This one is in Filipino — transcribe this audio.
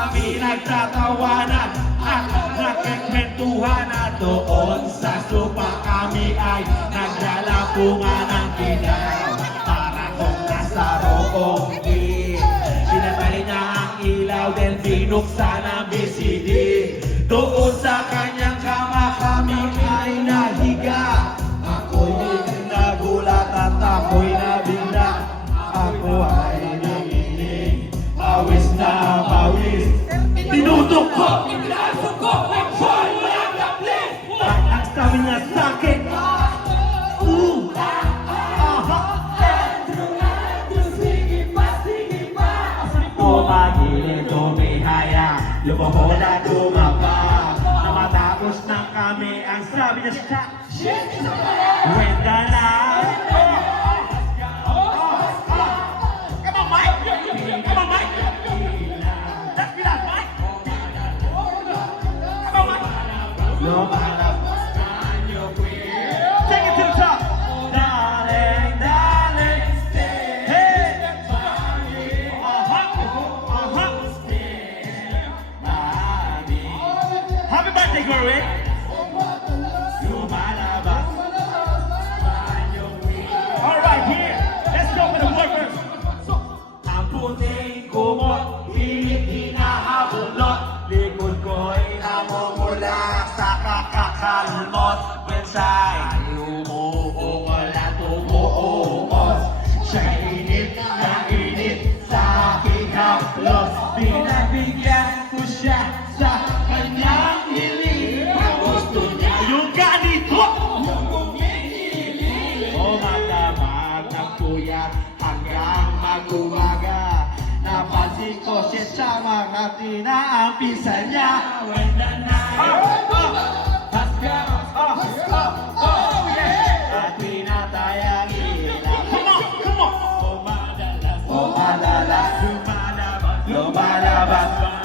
kami nagtatawanan at nakikwentuhan na doon sa sopa kami ay naglalapungan ng ginaw para kung nasa roong pinatay niya ang ilaw then binuksan ang BCD. Doon sa kanyang kama kami ay nahiga. Ako'y nagulat at ako'y nabigla. Ako ay nanginig, pawis na pawis. Tinutok ko, pinasok ko, nag-try, walang kaplis. Ang sabi niya sa'kin, tumagilid, tumihaya, lumaho na tumapa. Na matapos ng kami, ang sabi niya sa when the night take it to the top. Darling, darling, hey. Happy birthday, Gorwin. Alright, here. Let's go for the workers. Ang puting kumot, pilit hinahabulot. Likod ko'y namumula sa kakakalmot. When sa'y umuungol at umuungos, siya'y init na init sa aking haplos. Binabigyan ko siya sa kanyang hiling. Ang gusto niya yung ganito. O matamag ng puyat hanggang mag-umaga. Napansin ko siya sa mga tinaapisan niya. When the night has come, at pinatay ang ilaw. Come on, come on! Lumalalas, lumalabas, lumalabas.